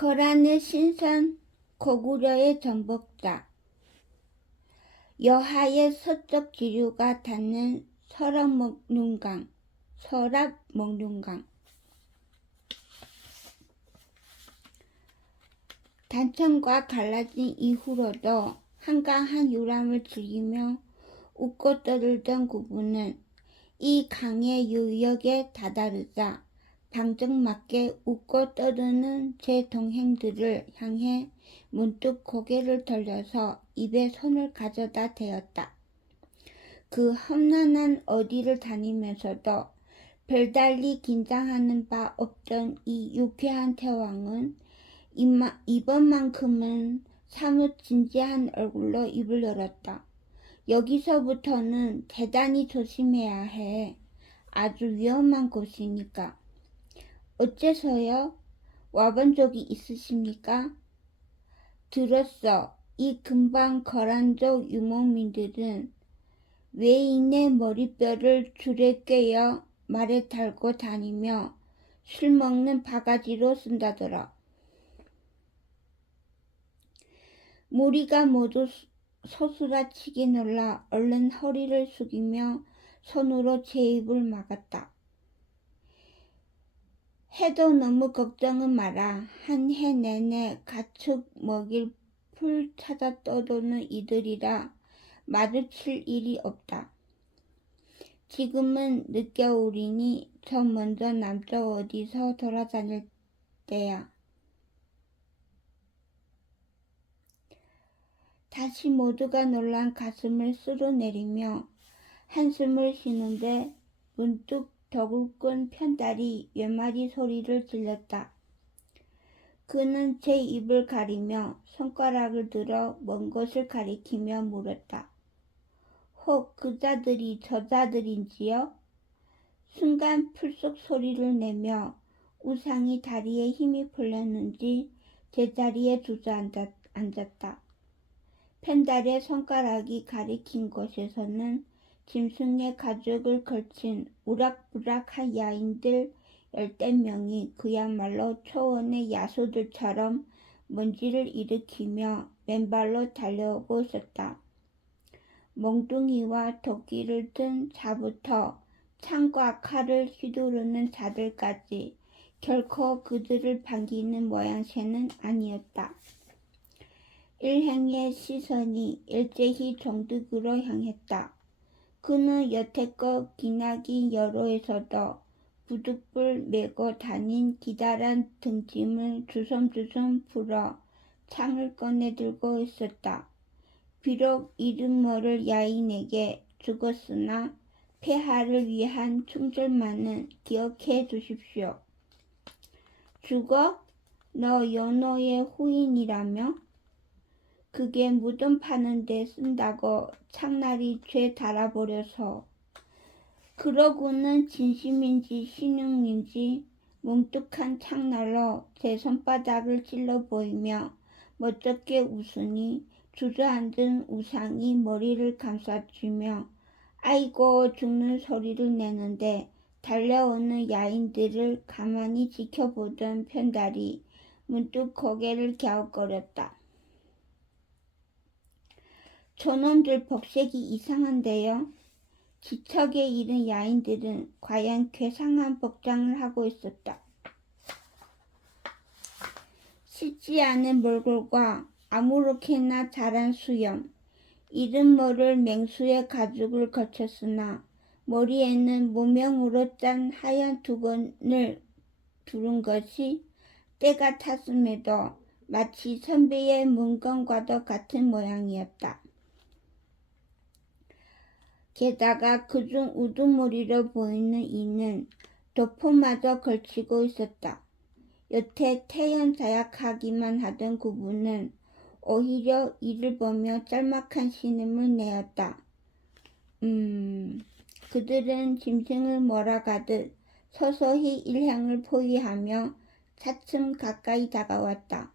거란의 신선, 고구려의 전복자, 여하의 서쪽 지류가 닿는 서랍목륜강, 단천과 갈라진 이후로도 한가한 유람을 즐기며 웃고 떠들던 구부는 이 강의 유역에 다다르자 방정맞게 웃고 떠드는 제 동행들을 향해 문득 고개를 돌려서 입에 손을 가져다 대었다. 그 험난한 어디를 다니면서도 별달리 긴장하는 바 없던 이 유쾌한 태왕은 이번만큼은 사뭇 진지한 얼굴로 입을 열었다. 여기서부터는 대단히 조심해야 해. 아주 위험한 곳이니까. 어째서요? 와본 적이 있으십니까? 들었어. 이 근방 거란족 유목민들은 외인의 머리뼈를 줄에 꿰어 말에 달고 다니며 술 먹는 바가지로 쓴다더라. 무리가 모두 소스라치게 놀라 얼른 허리를 숙이며 손으로 제 입을 막았다. 해도 너무 걱정은 마라. 한 해 내내 가축 먹일 풀 찾아 떠도는 이들이라 마주칠 일이 없다. 지금은 늦겨울이니 저 먼저 남쪽 어디서 돌아다닐 때야. 다시 모두가 놀란 가슴을 쓸어내리며 한숨을 쉬는데 문득 더굴꾼 편달이 외마디 소리를 질렀다. 그는 제 입을 가리며 손가락을 들어 먼 곳을 가리키며 물었다. 혹 그자들이 저자들인지요? 순간 풀썩 소리를 내며 우상이 다리에 힘이 풀렸는지 제자리에 주저앉았다. 편달의 손가락이 가리킨 곳에서는 짐승의 가죽을 걸친 우락부락한 야인들 10명이 그야말로 초원의 야수들처럼 먼지를 일으키며 맨발로 달려오고 있었다. 몽둥이와 도끼를 든 자부터 창과 칼을 휘두르는 자들까지 결코 그들을 반기는 모양새는 아니었다. 일행의 시선이 일제히 종득으로 향했다. 그는 여태껏 기나긴 여로에서도 부득불 메고 다닌 기다란 등짐을 주섬주섬 풀어 창을 꺼내 들고 있었다. 비록 이름 모를 야인에게 죽었으나 폐하를 위한 충절만은 기억해 두십시오. 죽어? 너 연호의 후인이라며? 그게 무덤 파는 데 쓴다고 창날이 죄 달아버려서. 그러고는 진심인지 신용인지 뭉뚝한 창날로 제 손바닥을 찔러 보이며 멋쩍게 웃으니 주저앉은 우상이 머리를 감싸쥐며 아이고 죽는 소리를 내는데 달려오는 야인들을 가만히 지켜보던 편달이 문득 고개를 갸웃거렸다. 저놈들 복색이 이상한데요. 지척에 이른 야인들은 과연 괴상한 복장을 하고 있었다. 씻지 않은 몰골과 아무렇게나 자란 수염, 이름 모를 맹수의 가죽을 걸쳤으나 머리에는 무명으로 짠 하얀 두건을 두른 것이 때가 탔음에도 마치 선비의 문건과도 같은 모양이었다. 게다가 그중 우두머리로 보이는 이는 도포마저 걸치고 있었다. 여태 태연자약하기만 하던 구부는 오히려 이를 보며 짤막한 신음을 내었다. 그들은 짐승을 몰아가듯 서서히 일행을 포위하며 차츰 가까이 다가왔다.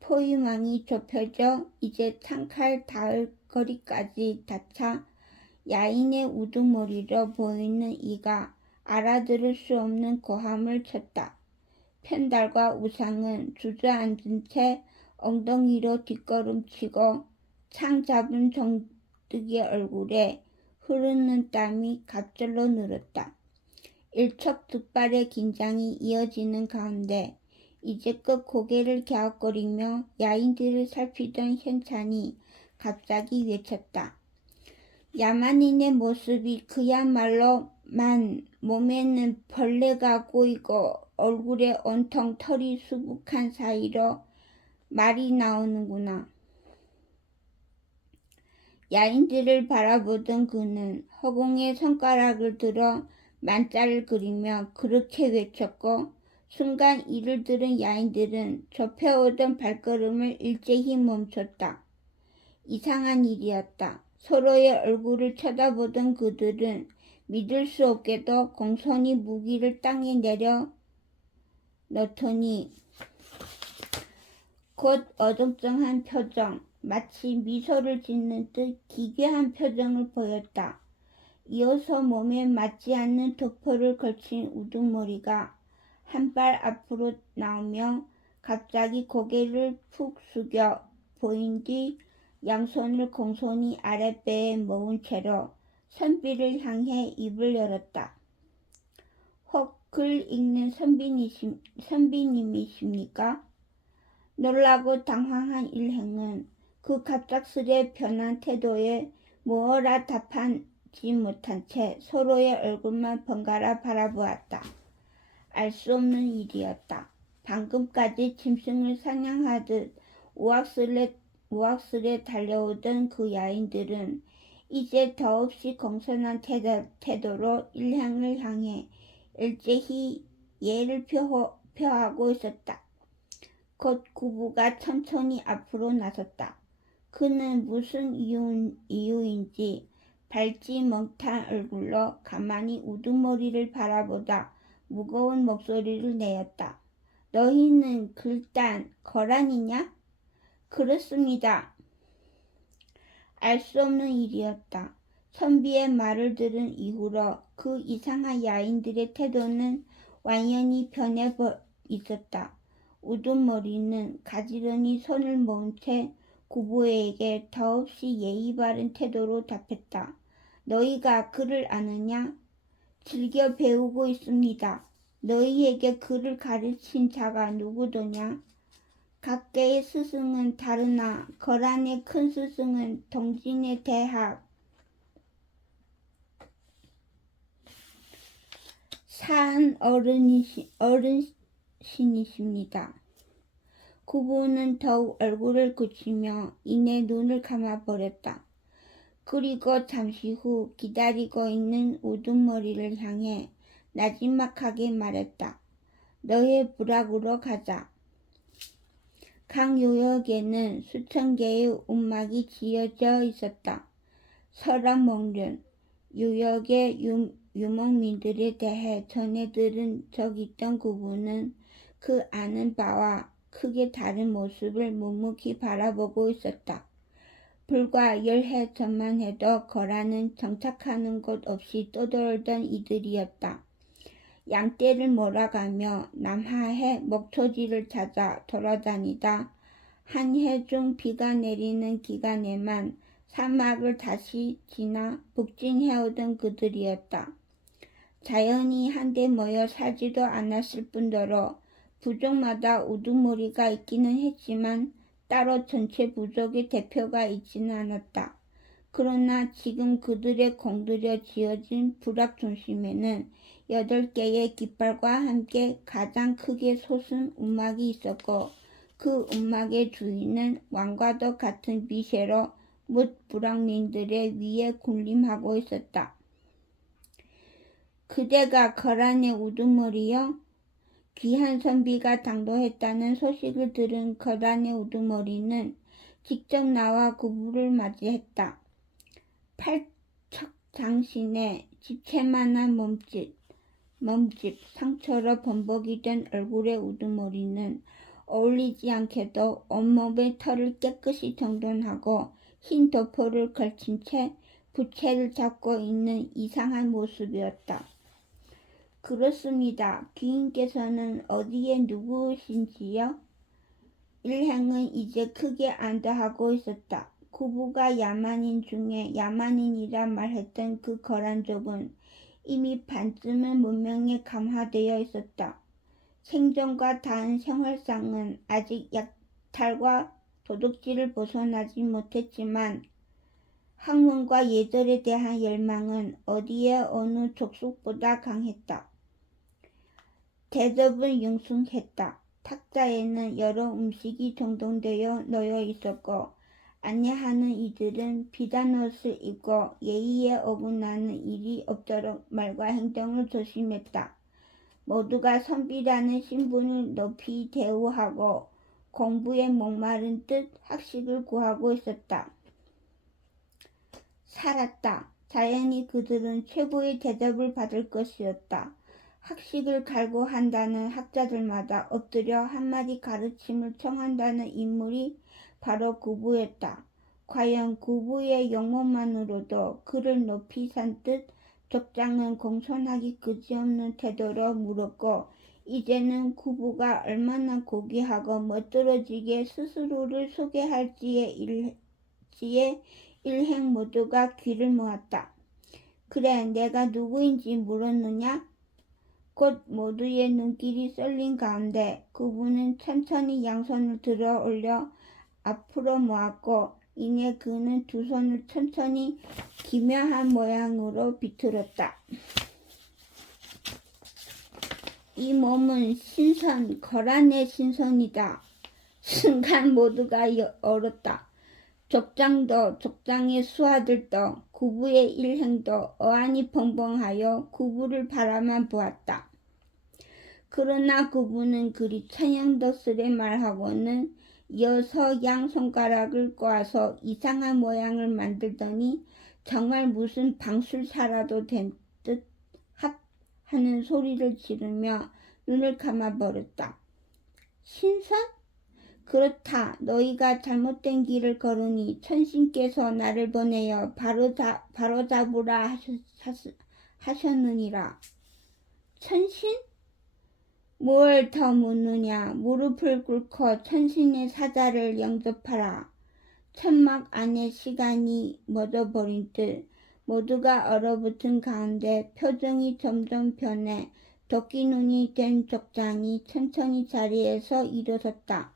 포위망이 좁혀져 이제 창칼 닿을 거리까지 닿자 야인의 우두머리로 보이는 이가 알아들을 수 없는 고함을 쳤다. 편달과 우상은 주저앉은 채 엉덩이로 뒷걸음치고 창 잡은 정득의 얼굴에 흐르는 땀이 갑절로 늘었다. 일촉즉발의 긴장이 이어지는 가운데 이제껏 고개를 갸웃거리며 야인들을 살피던 현찬이 갑자기 외쳤다. 야만인의 모습이 그야말로 몸에는 벌레가 꼬이고 얼굴에 온통 털이 수북한 사이로 말이 나오는구나. 야인들을 바라보던 그는 허공에 손가락을 들어 만자를 그리며 그렇게 외쳤고 순간 이를 들은 야인들은 좁혀오던 발걸음을 일제히 멈췄다. 이상한 일이었다. 서로의 얼굴을 쳐다보던 그들은 믿을 수 없게도 공손히 무기를 땅에 내려 넣더니 곧 어정쩡한 표정, 마치 미소를 짓는 듯 기괴한 표정을 보였다. 이어서 몸에 맞지 않는 덕포를 걸친 우두머리가 한 발 앞으로 나오며 갑자기 고개를 푹 숙여 보인 뒤 양손을 공손히 아랫배에 모은 채로 선비를 향해 입을 열었다. 혹 글 읽는 선비님이십니까? 놀라고 당황한 일행은 그 갑작스레 변한 태도에 무어라 답하지 못한 채 서로의 얼굴만 번갈아 바라보았다. 알 수 없는 일이었다. 방금까지 짐승을 사냥하듯 우악스레 달려오던 그 야인들은 이제 더없이 공손한 태도로 일행을 향해 일제히 예를 표하고 있었다. 곧 구부가 천천히 앞으로 나섰다. 그는 무슨 이유인지 밝지 못한 얼굴로 가만히 우두머리를 바라보다 무거운 목소리를 내었다. 너희는 글단 거란이냐? 그렇습니다. 알 수 없는 일이었다. 선비의 말을 들은 이후로 그 이상한 야인들의 태도는 완연히 변해 있었다. 우두머리는 가지런히 손을 모은 채 구부에게 더없이 예의 바른 태도로 답했다. 너희가 글을 아느냐? 즐겨 배우고 있습니다. 너희에게 글을 가르친 자가 누구더냐? 각계의 스승은 다르나 거란의 큰 스승은 동진의 대학 사한 어른신이십니다. 구부는 더욱 얼굴을 굳히며 이내 눈을 감아버렸다. 그리고 잠시 후 기다리고 있는 우두머리를 향해 나지막하게 말했다. 너의 부락으로 가자. 강요역에는 수천 개의 움막이 지어져 있었다. 서랍몽련, 유역의 유목민들에 대해 전해 들은 적 있던 구부는 그 아는 바와 크게 다른 모습을 묵묵히 바라보고 있었다. 불과 10해 전만 해도 거란은 정착하는 곳 없이 떠돌던 이들이었다. 양떼를 몰아가며 남하해 목초지를 찾아 돌아다니다 한 해 중 비가 내리는 기간에만 사막을 다시 지나 북진해오던 그들이었다. 자연이 한데 모여 살지도 않았을 뿐더러 부족마다 우두머리가 있기는 했지만 따로 전체 부족의 대표가 있지는 않았다. 그러나 지금 그들의 공들여 지어진 부락 중심에는 8개의 깃발과 함께 가장 크게 솟은 움막이 있었고 그 움막의 주인은 왕과도 같은 미쉐로 뭇 부락민들의 위에 군림하고 있었다. 그대가 거란의 우두머리요? 귀한 선비가 당도했다는 소식을 들은 거란의 우두머리는 직접 나와 구부를 맞이했다. 팔척장신의 지체만한 몸집, 상처로 범벅이 된 얼굴의 우두머리는 어울리지 않게도 온몸의 털을 깨끗이 정돈하고 흰 도포를 걸친 채 부채를 잡고 있는 이상한 모습이었다. 그렇습니다. 귀인께서는 어디에 누구신지요? 일행은 이제 크게 안다하고 있었다. 구부가 야만인 중에 야만인이라 말했던 그 거란족은 이미 반쯤은 문명에 감화되어 있었다. 생존과 닿은 생활상은 아직 약탈과 도둑질을 벗어나지 못했지만 학문과 예절에 대한 열망은 어디에 어느 족속보다 강했다. 대접은 융숭했다. 탁자에는 여러 음식이 정돈되어 놓여 있었고 안내하는 이들은 비단 옷을 입고 예의에 어긋나는 일이 없도록 말과 행동을 조심했다. 모두가 선비라는 신분을 높이 대우하고 공부에 목마른 듯 학식을 구하고 있었다. 살았다. 자연히 그들은 최고의 대접을 받을 것이었다. 학식을 갈구한다는 학자들마다 엎드려 한마디 가르침을 청한다는 인물이 바로 구부였다. 과연 구부의 용모만으로도 그를 높이 산 듯 족장은 공손하기 그지없는 태도로 물었고 이제는 구부가 얼마나 고귀하고 멋들어지게 스스로를 소개할지에 일행 모두가 귀를 모았다. 그래, 내가 누구인지 물었느냐? 곧 모두의 눈길이 쏠린 가운데 구부는 천천히 양손을 들어 올려 앞으로 모았고 이내 그는 두 손을 천천히 기묘한 모양으로 비틀었다. 이 몸은 거란의 신선이다. 순간 모두가 얼었다. 족장도 족장의 수하들도 구부의 일행도 어안이 벙벙하여 구부를 바라만 보았다. 그러나 구부는 그리 천연덕스레 말하고는 이어서 양손가락을 꼬아서 이상한 모양을 만들더니 정말 무슨 방술사라도 된 듯 핫 하는 소리를 지르며 눈을 감아버렸다. 신선? 그렇다. 너희가 잘못된 길을 걸으니 천신께서 나를 보내어 바로잡으라 하셨느니라. 천신? 뭘 더 묻느냐. 무릎을 꿇고 천신의 사자를 영접하라. 천막 안에 시간이 멎어버린 듯 모두가 얼어붙은 가운데 표정이 점점 변해 도끼눈이 된 족장이 천천히 자리에서 일어섰다.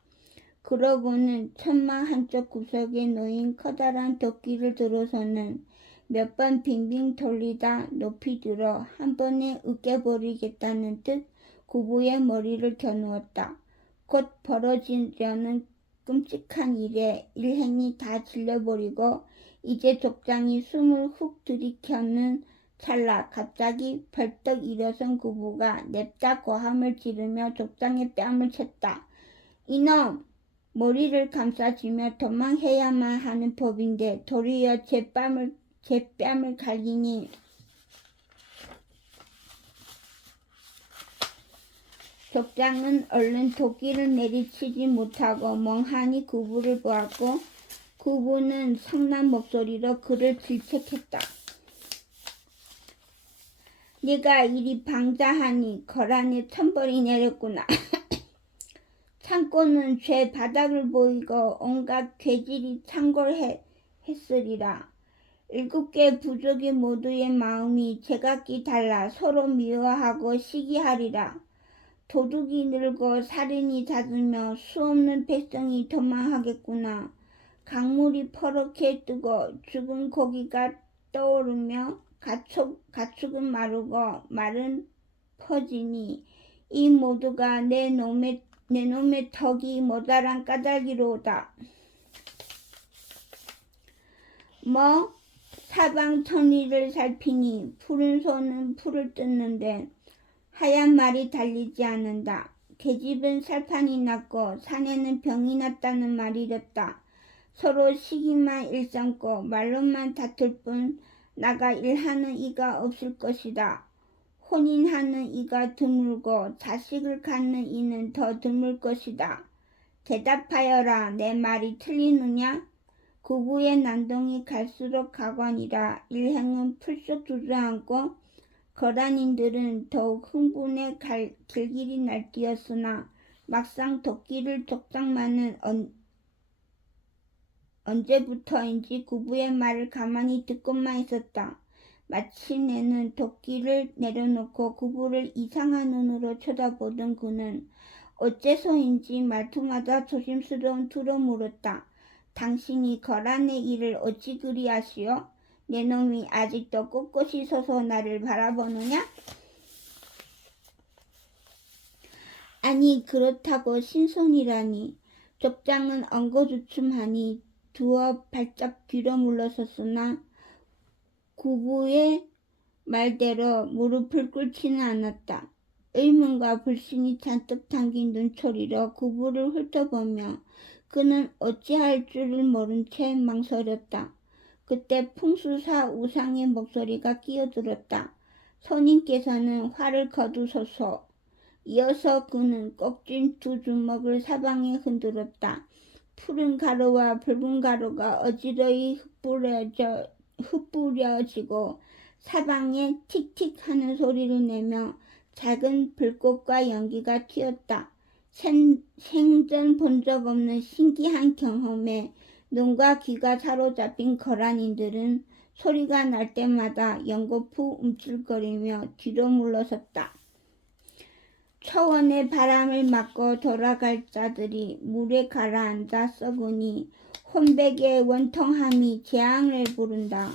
그러고는 천막 한쪽 구석에 놓인 커다란 도끼를 들어서는 몇 번 빙빙 돌리다 높이 들어 한 번에 으깨버리겠다는 듯 구부의 머리를 겨누었다. 곧 벌어지려는 끔찍한 일에 일행이 다 질려버리고 이제 족장이 숨을 훅 들이켜는 찰나 갑자기 벌떡 일어선 구부가 냅다 고함을 지르며 족장의 뺨을 쳤다. 이놈! 머리를 감싸주며 도망해야만 하는 법인데 도리어 제 뺨을 갈기니 족장은 얼른 도끼를 내리치지 못하고 멍하니 구부를 보았고 구부는 성난 목소리로 그를 질책했다. 네가 이리 방자하니 거란에 천벌이 내렸구나. 창고는 죄 바닥을 보이고 온갖 괴질이 창궐했으리라. 7개 부족의 모두의 마음이 제각기 달라 서로 미워하고 시기하리라. 도둑이 늘고 살인이 잦으며 수없는 백성이 도망하겠구나. 강물이 퍼렇게 뜨고 죽은 고기가 떠오르며 가축은 마르고 말은 퍼지니 이 모두가 내 놈의 덕이 모자란 까닭이로다. 사방 천리를 살피니 푸른 소는 풀을 뜯는데 하얀 말이 달리지 않는다. 계집은 살판이 났고 사내는 병이 났다는 말이었다. 서로 시기만 일삼고 말로만 다툴 뿐 나가 일하는 이가 없을 것이다. 혼인하는 이가 드물고 자식을 갖는 이는 더 드물 것이다. 대답하여라. 내 말이 틀리느냐? 구부의 난동이 갈수록 가관이라 일행은 풀썩 주저앉고 거란인들은 더욱 흥분해 길길이 날뛰었으나 막상 도끼를 족장만은 언제부터인지 구부의 말을 가만히 듣고만 있었다. 마침내는 도끼를 내려놓고 구부를 이상한 눈으로 쳐다보던 그는 어째서인지 말투마다 조심스러운 투로 물었다. 당신이 거란의 일을 어찌 그리 아시오? 내 놈이 아직도 꼿꼿이 서서 나를 바라보느냐? 아니 그렇다고 신선이라니. 족장은 엉거주춤하니 두어 발짝 뒤로 물러섰으나 구부의 말대로 무릎을 꿇지는 않았다. 의문과 불신이 잔뜩 담긴 눈초리로 구부를 훑어보며 그는 어찌할 줄을 모른 채 망설였다. 그때 풍수사 우상의 목소리가 끼어들었다. 손님께서는 화를 거두소서. 이어서 그는 꼭 쥔 두 주먹을 사방에 흔들었다. 푸른 가루와 붉은 가루가 어지러이 흩뿌려지고 사방에 틱틱 하는 소리를 내며 작은 불꽃과 연기가 튀었다. 생전 본 적 없는 신기한 경험에 눈과 귀가 사로잡힌 거란인들은 소리가 날 때마다 연거푸 움찔거리며 뒤로 물러섰다. 초원의 바람을 맞고 돌아갈 자들이 물에 가라앉아 썩으니 혼백의 원통함이 재앙을 부른다.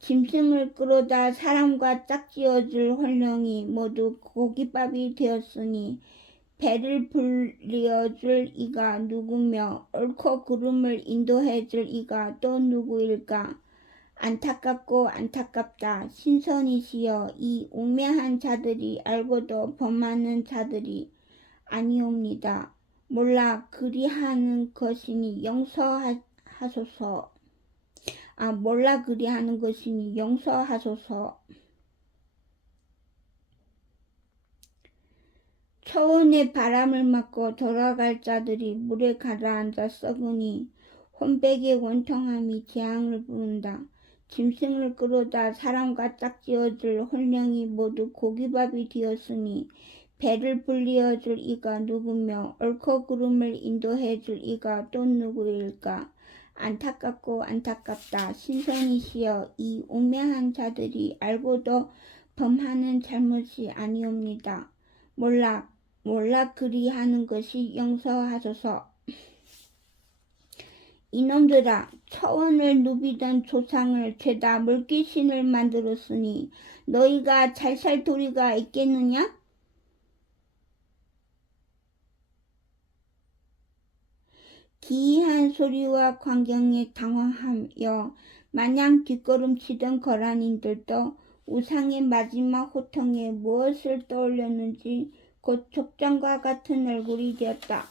짐승을 끌어다 사람과 짝지어줄 혼령이 모두 고깃밥이 되었으니 배를 불리어줄 이가 누구며 옳고 그름을 인도해줄 이가 또 누구일까? 안타깝고 안타깝다. 신선이시여, 이 우매한 자들이 알고도 범하는 자들이 아니옵니다. 몰라 그리하는 것이니 용서하소서. 몰라 그리하는 것이니 용서하소서. 초원의 바람을 맞고 돌아갈 자들이 물에 가라앉아 썩으니 혼백의 원통함이 재앙을 부른다. 짐승을 끌어다 사람과 짝지어줄 혼령이 모두 고깃밥이 되었으니 배를 불리어줄 이가 누구며 옳고 그름을 인도해줄 이가 또 누구일까? 안타깝고 안타깝다. 신선이시여, 이 우매한 자들이 알고도 범하는 잘못이 아니옵니다. 몰라 그리하는 것이 용서하소서. 이놈들아, 초원을 누비던 조상을 죄다 물귀신을 만들었으니 너희가 잘 살 도리가 있겠느냐? 기이한 소리와 광경에 당황하여 마냥 뒷걸음치던 거란인들도 우상의 마지막 호통에 무엇을 떠올렸는지 곧 족장과 같은 얼굴이 되었다.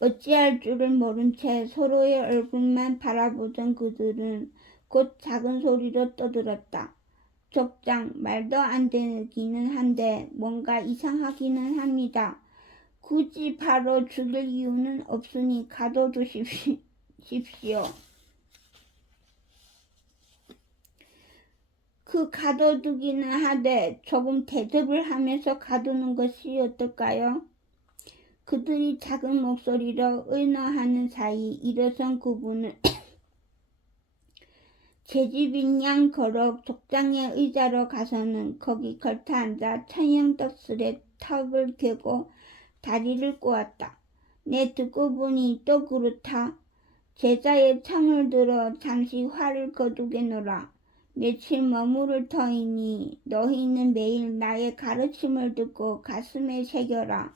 어찌할 줄을 모른 채 서로의 얼굴만 바라보던 그들은 곧 작은 소리로 떠들었다. 족장, 말도 안 되기는 한데 뭔가 이상하기는 합니다. 굳이 바로 죽일 이유는 없으니 가둬두십시오. 그 가둬두기는 하되 조금 대접을 하면서 가두는 것이 어떨까요? 그들이 작은 목소리로 의논하는 사이 일어선 구부는 제집인 양 걸어 족장의 의자로 가서는 거기 걸터앉아 천연덕스레 턱을 괴고 다리를 꼬았다. 내 듣고 보니 또 그렇다. 제자의 청을 들어 잠시 화를 거두게노라. 며칠 머무를 터이니 너희는 매일 나의 가르침을 듣고 가슴에 새겨라.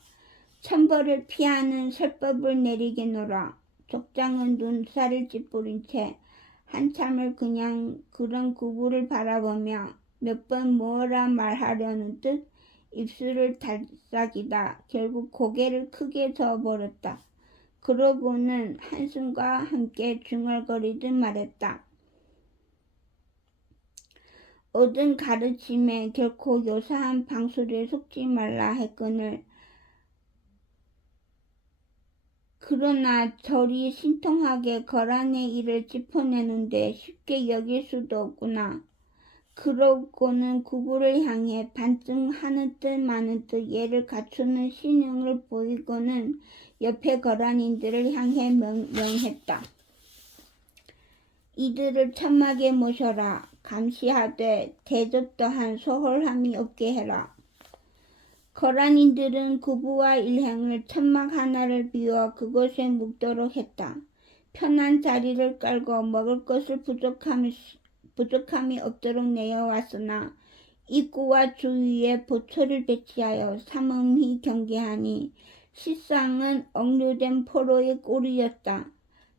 천벌을 피하는 설법을 내리게노라. 족장은 눈살을 찌푸린 채 한참을 그냥 그런 구부를 바라보며 몇 번 뭐라 말하려는 듯 입술을 달싹이다 결국 고개를 크게 저어버렸다. 그러고는 한숨과 함께 중얼거리듯 말했다. 얻은 가르침에 결코 요사한 방술에 속지 말라 했거늘. 그러나 저리 신통하게 거란의 일을 짚어내는데 쉽게 여길 수도 없구나. 그러고는 구부를 향해 반쯤 하는 듯 마는 듯 예를 갖추는 신용을 보이고는 옆에 거란인들을 향해 명했다. 이들을 천막에 모셔라. 감시하되 대접 또한 소홀함이 없게 해라. 거란인들은 구부와 일행을 천막 하나를 비워 그곳에 묵도록 했다. 편한 자리를 깔고 먹을 것을 부족함이 없도록 내어왔으나 입구와 주위에 보초를 배치하여 삼엄히 경계하니 실상은 억류된 포로의 꼴이었다.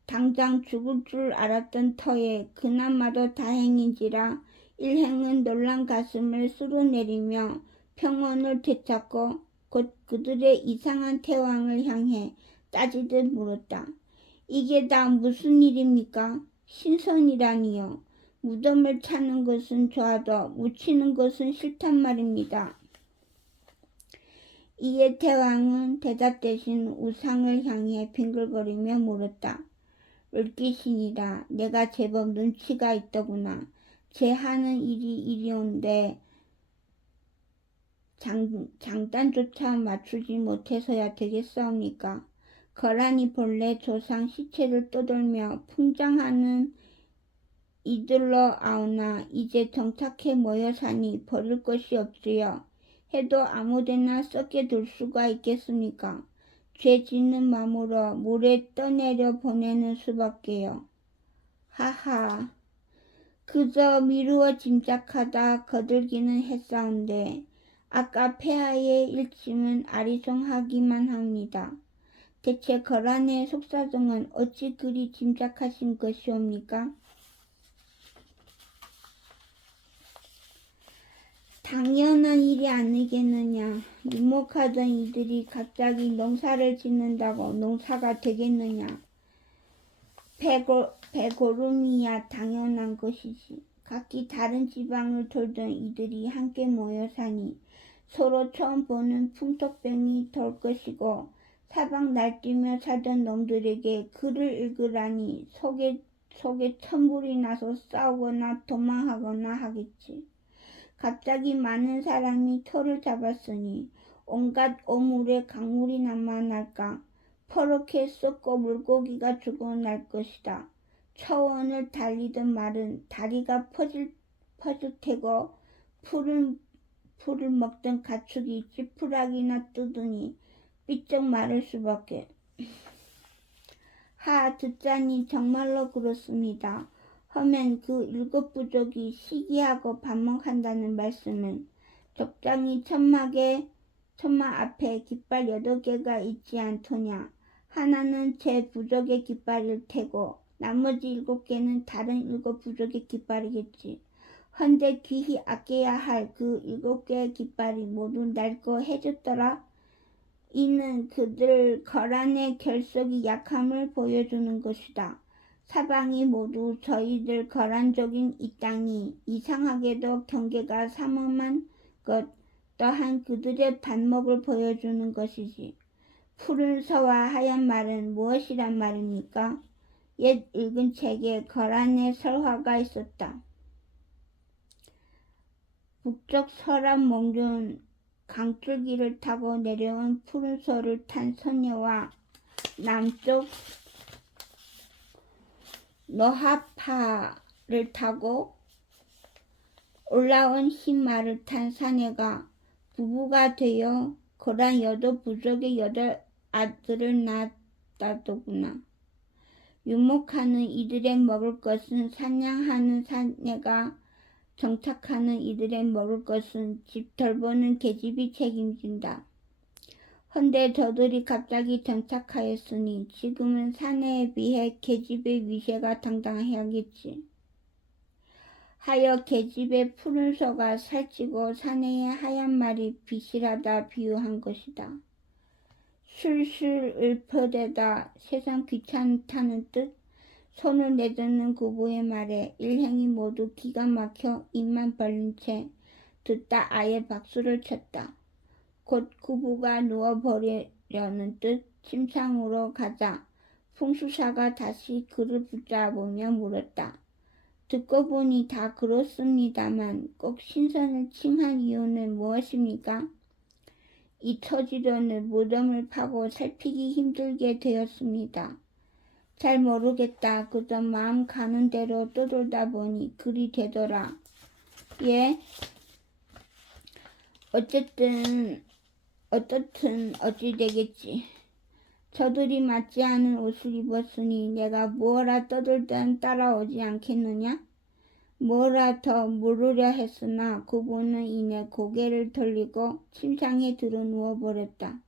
당장 죽을 줄 알았던 터에 그나마도 다행인지라 일행은 놀란 가슴을 쓸어내리며 평온을 되찾고 곧 그들의 이상한 태왕을 향해 따지듯 물었다. 이게 다 무슨 일입니까? 신선이라니요. 무덤을 찾는 것은 좋아도 묻히는 것은 싫단 말입니다. 이에 태왕은 대답 대신 우상을 향해 빙글거리며 물었다. 읊기시니라. 내가 제법 눈치가 있더구나. 제 하는 일이 이리온데 장단조차 맞추지 못해서야 되겠사옵니까? 거란이 본래 조상 시체를 떠돌며 풍장하는 이들로 아오나 이제 정착해 모여 사니 버릴 것이 없지요. 해도 아무데나 썩게 둘 수가 있겠습니까? 죄 짓는 마음으로 물에 떠내려 보내는 수밖에요. 하하. 그저 미루어 짐작하다 거들기는 했사온데 아까 폐하의 일침은 아리송하기만 합니다. 대체 거란의 속사정은 어찌 그리 짐작하신 것이옵니까? 당연한 일이 아니겠느냐. 유목하던 이들이 갑자기 농사를 짓는다고 농사가 되겠느냐. 배고름이야 당연한 것이지. 각기 다른 지방을 돌던 이들이 함께 모여 사니 서로 처음 보는 풍토병이 돌 것이고 사방 날뛰며 살던 놈들에게 글을 읽으라니 속에 천불이 나서 싸우거나 도망하거나 하겠지. 갑자기 많은 사람이 터를 잡았으니 온갖 오물에 강물이 남아날까. 퍼렇게 썩고 물고기가 죽어날 것이다. 초원을 달리던 말은 다리가 퍼질 테고 풀을 먹던 가축이 지푸라기나 뜨더니 삐쩍 마를 수밖에. 듣자니 정말로 그렇습니다. 허면 그 7부족이 시기하고 반목한다는 말씀은 적장이 천막 앞에 깃발 8개가 있지 않더냐. 하나는 제 부족의 깃발일 테고 나머지 7개는 다른 7부족의 깃발이겠지. 헌데 귀히 아껴야 할 그 7개의 깃발이 모두 낡고 해졌더라. 이는 그들 거란의 결속이 약함을 보여주는 것이다. 사방이 모두 저희들 거란족인 이 땅이 이상하게도 경계가 삼엄한 것 또한 그들의 반목을 보여주는 것이지. 푸른 서와 하얀 말은 무엇이란 말입니까? 옛 읽은 책에 거란의 설화가 있었다. 북쪽 서랍 몽준 강줄기를 타고 내려온 푸른 소를 탄 선녀와 남쪽 노하파를 타고 올라온 흰 말을 탄 사내가 부부가 되어 거란 8부족의 8아들을 낳았다더구나. 유목하는 이들의 먹을 것은 사냥하는 사내가 정착하는 이들의 먹을 것은 집 돌보는 계집이 책임진다. 헌데 저들이 갑자기 정착하였으니 지금은 사내에 비해 계집의 위세가 당당해야겠지. 하여 계집의 푸른 소가 살찌고 사내의 하얀 말이 비실하다 비유한 것이다. 술술 읊어대다 세상 귀찮다는 뜻. 손을 내젓는 구부의 말에 일행이 모두 기가 막혀 입만 벌린 채 듣다 아예 박수를 쳤다. 곧 구부가 누워버리려는 듯 침상으로 가자 풍수사가 다시 그를 붙잡으며 물었다. 듣고 보니 다 그렇습니다만 꼭 신선을 칭한 이유는 무엇입니까? 이 처지로는 무덤을 파고 살피기 힘들게 되었습니다. 잘 모르겠다. 그저 마음 가는 대로 떠돌다 보니 그리 되더라. 예, 어쨌든 어찌 되겠지. 저들이 맞지 않은 옷을 입었으니 내가 무어라 떠들든 따라오지 않겠느냐? 뭐라 더 물으려 했으나 구부는 이내 고개를 돌리고 침상에 들어 누워버렸다.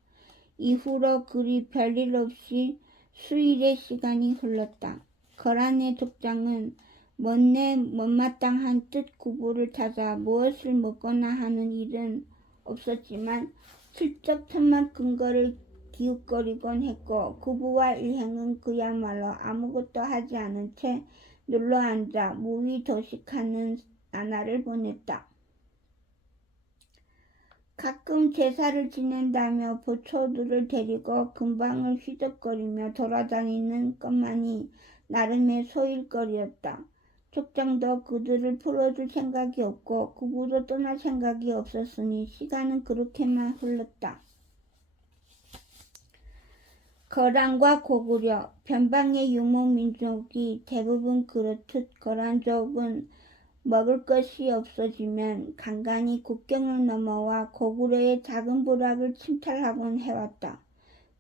이후로 그리 별일 없이 수일의 시간이 흘렀다. 거란의 족장은 못마땅한 뜻 구부를 찾아 무엇을 먹거나 하는 일은 없었지만 슬쩍 틈만 근거를 기웃거리곤 했고 구부와 일행은 그야말로 아무것도 하지 않은 채 눌러앉아 무위도식하는 나날을 보냈다. 가끔 제사를 지낸다며 보초들을 데리고 근방을 휘적거리며 돌아다니는 것만이 나름의 소일거리였다. 족장도 그들을 풀어줄 생각이 없고 구부도 떠날 생각이 없었으니 시간은 그렇게만 흘렀다. 거란과 고구려, 변방의 유목민족이 대부분 그렇듯 거란족은 먹을 것이 없어지면 간간히 국경을 넘어와 고구려의 작은 부락을 침탈하곤 해왔다.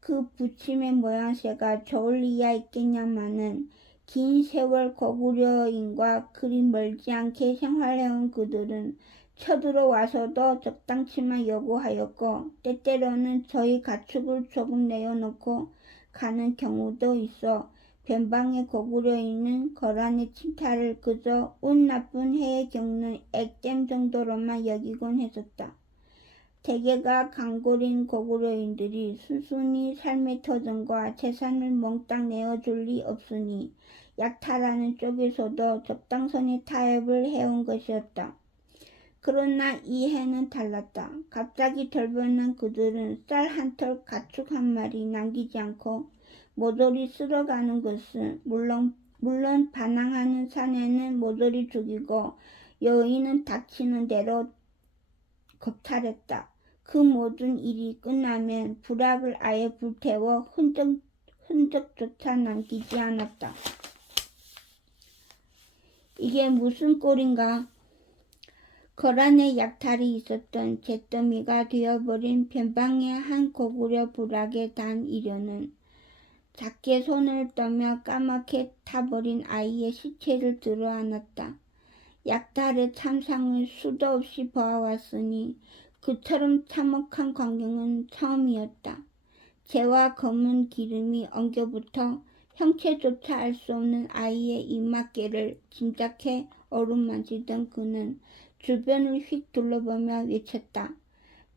그 부침의 모양새가 좋을 리야 있겠냐마는 긴 세월 고구려인과 그리 멀지 않게 생활해온 그들은 쳐들어와서도 적당치만 요구하였고 때때로는 저희 가축을 조금 내어놓고 가는 경우도 있어 변방의 고구려인은 거란의 침탈을 그저 운 나쁜 해에 겪는 액땜 정도로만 여기곤 했었다. 대개가 강골인 고구려인들이 순순히 삶의 터전과 재산을 몽땅 내어줄 리 없으니 약탈하는 쪽에서도 적당선의 타협을 해온 것이었다. 그러나 이 해는 달랐다. 갑자기 덜변한 그들은 쌀 한 털 가축 한 마리 남기지 않고 모조리 쓸어가는 것은 물론 반항하는 사내는 모조리 죽이고 여인은 닥치는 대로 겁탈했다. 그 모든 일이 끝나면 부락을 아예 불태워 흔적조차 남기지 않았다. 이게 무슨 꼴인가? 거란의 약탈이 있었던 잿더미가 되어버린 변방의 한 고구려 부락에 단 이려는 작게 손을 떠며 까맣게 타버린 아이의 시체를 들어안았다. 약탈의 참상을 수도 없이 보아왔으니 그처럼 참혹한 광경은 처음이었다. 재와 검은 기름이 엉겨붙어 형체조차 알 수 없는 아이의 이마께를 짐작해 어루만지던 그는 주변을 휙 둘러보며 외쳤다.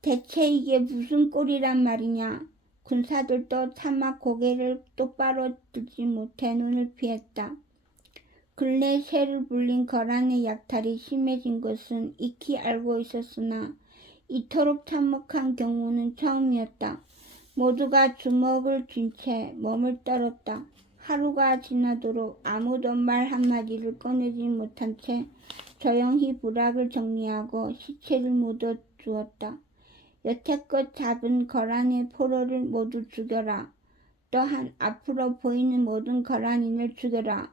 대체 이게 무슨 꼴이란 말이냐. 군사들도 차마 고개를 똑바로 들지 못해 눈을 피했다. 근래 새를 불린 거란의 약탈이 심해진 것은 익히 알고 있었으나 이토록 참혹한 경우는 처음이었다. 모두가 주먹을 쥔 채 몸을 떨었다. 하루가 지나도록 아무도 말 한마디를 꺼내지 못한 채 조용히 부락을 정리하고 시체를 묻어 주었다. 여태껏 잡은 거란의 포로를 모두 죽여라. 또한 앞으로 보이는 모든 거란인을 죽여라.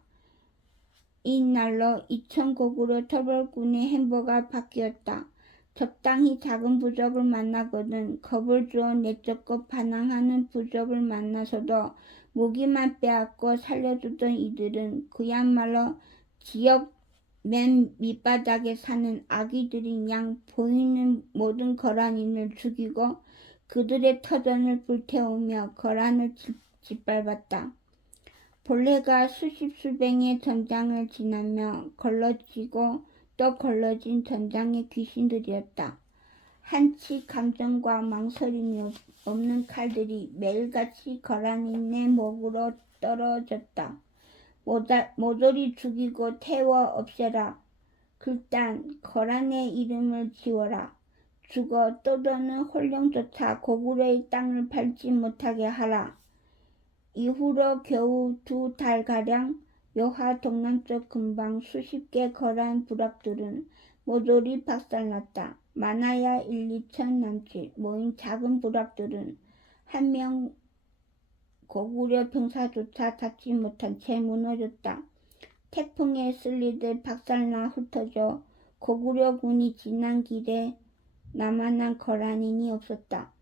이 날로 이천고구려 토벌군의 행보가 바뀌었다. 적당히 작은 부족을 만나거든 겁을 주어 내쫓고 반항하는 부족을 만나서도 무기만 빼앗고 살려주던 이들은 그야말로 지역 맨 밑바닥에 사는 아기들인 양 보이는 모든 거란인을 죽이고 그들의 터전을 불태우며 거란을 짓밟았다. 본래가 수십 수백의 전장을 지나며 걸러지고 또 걸러진 전장의 귀신들이었다. 한치 감정과 망설임이 없는 칼들이 매일같이 거란인의 목으로 떨어졌다. 모조리 죽이고 태워 없애라. 글단 거란의 이름을 지워라. 죽어 떠도는 혼령조차 고구려의 땅을 밟지 못하게 하라. 이후로 겨우 2달가량 요하 동남쪽 근방 수십 개 거란 부락들은 모조리 박살났다. 많아야 1~2천 남짓 모인 작은 부락들은 한 명 고구려 병사조차 닿지 못한 채 무너졌다. 태풍에 쓸리듯 박살나 흩어져 고구려군이 지난 길에 남아난 거란인이 없었다.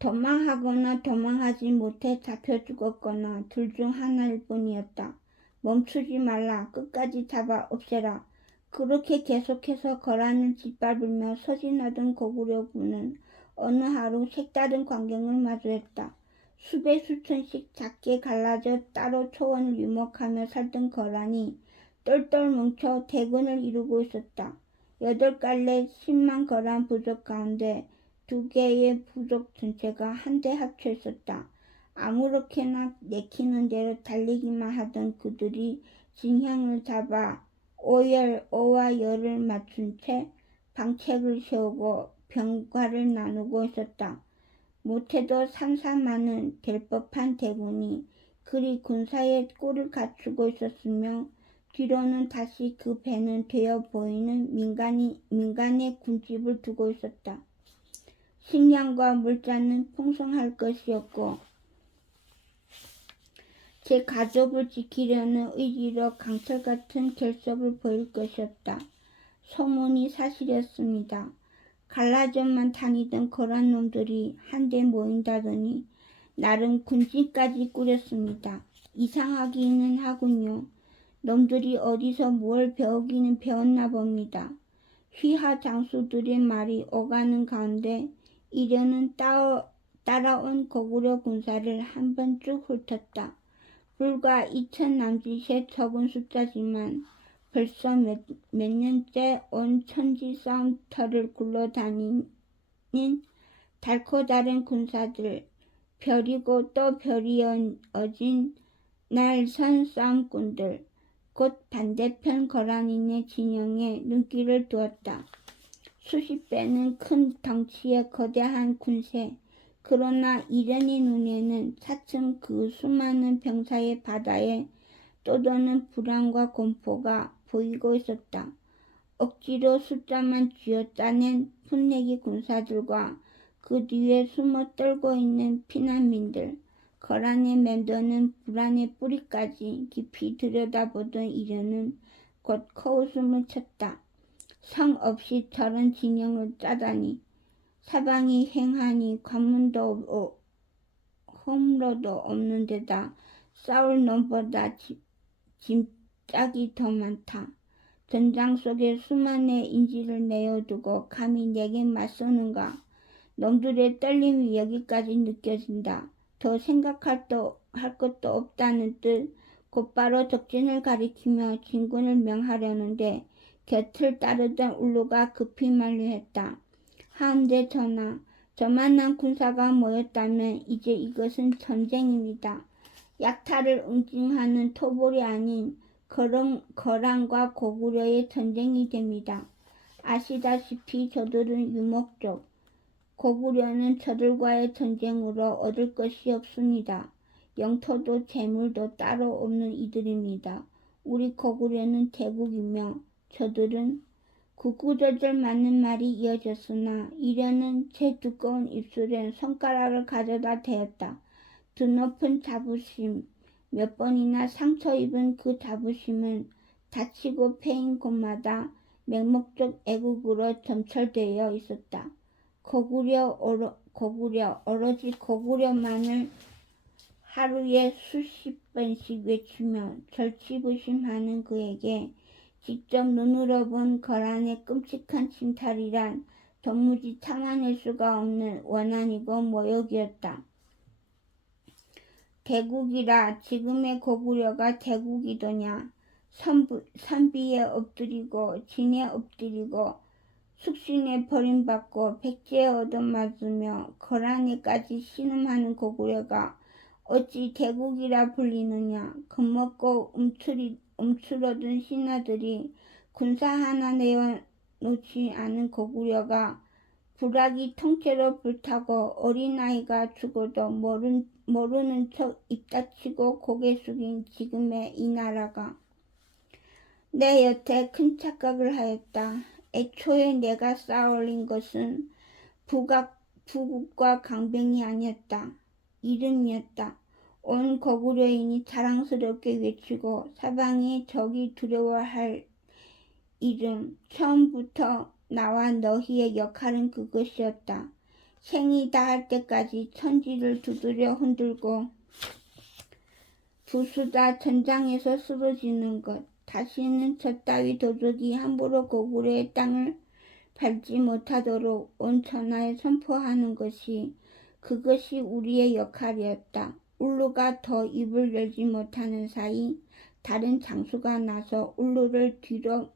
도망하거나 도망하지 못해 잡혀 죽었거나 둘 중 하나일 뿐이었다. 멈추지 말라. 끝까지 잡아 없애라. 그렇게 계속해서 거란을 짓밟으며 소진하던 고구려군은 어느 하루 색다른 광경을 마주했다. 수백 수천씩 작게 갈라져 따로 초원을 유목하며 살던 거란이 똘똘 뭉쳐 대군을 이루고 있었다. 8갈래 10만 거란 부족 가운데 2개의 부족 전체가 한데 합쳐 있었다. 아무렇게나 내키는 대로 달리기만 하던 그들이 진향을 잡아 오와 열을 맞춘 채 방책을 세우고 병과를 나누고 있었다. 못해도 삼삼만은 될 법한 대군이 그리 군사의 꼴을 갖추고 있었으며 뒤로는 다시 그 배는 되어 보이는 민간의 군집을 두고 있었다. 식량과 물자는 풍성할 것이었고 제 가족을 지키려는 의지로 강철같은 결속을 보일 것이었다. 소문이 사실이었습니다. 갈라져만 다니던 거란 놈들이 한데 모인다더니 나름 군집까지 꾸렸습니다. 이상하기는 하군요. 놈들이 어디서 뭘 배우기는 배웠나 봅니다. 휘하 장수들의 말이 오가는 가운데 이련은 따라온 고구려 군사를 한번 쭉 훑었다. 불과 2천 남짓의 적은 숫자지만 벌써 몇 년째 온 천지 싸움터를 굴러다니는 달코 다른 군사들, 별이고 또 별이 어진 날선 싸움꾼들, 곧 반대편 거란인의 진영에 눈길을 두었다. 수십 배는 큰 덩치의 거대한 군세, 그러나 이련의 눈에는 차츰 그 수많은 병사의 바다에 떠도는 불안과 공포가 보이고 있었다. 억지로 숫자만 쥐어짜낸 풋내기 군사들과 그 뒤에 숨어 떨고 있는 피난민들, 거란에 맴도는 불안의 뿌리까지 깊이 들여다보던 이련은 곧 코웃음을 쳤다. 성 없이 저런 진영을 짜다니. 사방이 횡하니 관문도 홈로도 없는 데다 싸울 놈보다 짐짝이 더 많다. 전장 속에 수만의 인지를 내어두고 감히 내게 맞서는가. 놈들의 떨림이 여기까지 느껴진다. 더 생각할 것도 없다는 뜻 곧바로 적진을 가리키며 진군을 명하려는데 곁을 따르던 울루가 급히 만류했다. 하운데 전하, 저만한 군사가 모였다면 이제 이것은 전쟁입니다. 약탈을 응징하는 토벌이 아닌 거란과 고구려의 전쟁이 됩니다. 아시다시피 저들은 유목족, 고구려는 저들과의 전쟁으로 얻을 것이 없습니다. 영토도 재물도 따로 없는 이들입니다. 우리 고구려는 대국이며 저들은 구구절절 맞는 말이 이어졌으나 이련은 제 두꺼운 입술엔 손가락을 가져다 대었다. 드높은 자부심, 몇 번이나 상처 입은 그 자부심은 다치고 패인 곳마다 맹목적 애국으로 점철되어 있었다. 고구려, 오로지 고구려만을 하루에 수십 번씩 외치며 절치부심하는 그에게 직접 눈으로 본 거란의 끔찍한 침탈이란 도무지 참아낼 수가 없는 원한이고 모욕이었다. 대국이라 지금의 고구려가 대국이더냐. 선비에 엎드리고 진에 엎드리고 숙신에 버림받고 백제에 얻어맞으며 거란에까지 신음하는 고구려가 어찌 대국이라 불리느냐. 겁먹고 움츠러든 신하들이 군사 하나 내어놓지 않은 고구려가 불악이 통째로 불타고 어린아이가 죽어도 모르는 척 입다치고 고개 숙인 지금의 이 나라가 내 여태 큰 착각을 하였다. 애초에 내가 쌓아올린 것은 부국과 강병이 아니었다. 이름이었다. 온 거구려인이 자랑스럽게 외치고 사방에 적이 두려워할 이름. 처음부터 나와 너희의 역할은 그것이었다. 생이 다할 때까지 천지를 두드려 흔들고 부수다 전장에서 쓰러지는 것. 다시는 저 따위 도적이 함부로 고구려의 땅을 밟지 못하도록 온 천하에 선포하는 것이 그것이 우리의 역할이었다. 울루가 더 입을 열지 못하는 사이 다른 장수가 나서 울루를 뒤로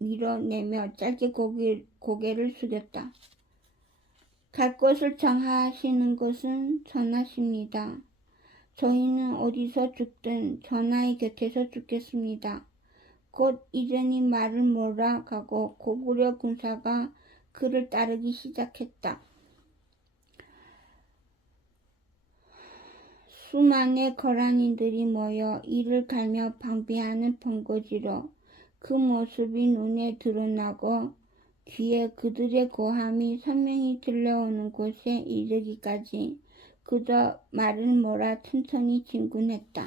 밀어내며 짧게 고개를 숙였다. 갈 곳을 정하시는 것은 전하십니다. 저희는 어디서 죽든 전하의 곁에서 죽겠습니다. 곧 이전이 말을 몰아가고 고구려 군사가 그를 따르기 시작했다. 수만의 거란인들이 모여 이를 갈며 방비하는 번거지로 그 모습이 눈에 드러나고 귀에 그들의 고함이 선명히 들려오는 곳에 이르기까지 그저 말을 몰아 천천히 진군했다.